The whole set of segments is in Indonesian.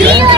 Yeah.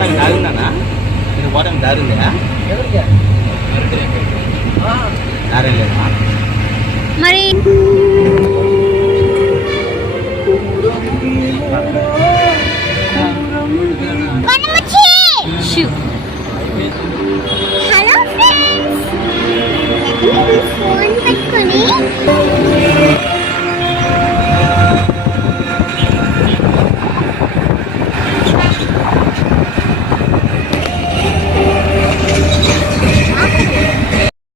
barang daun na na ini barang daun ya. Daun ya. Daun mari. Shoot. Hello, friends. Happy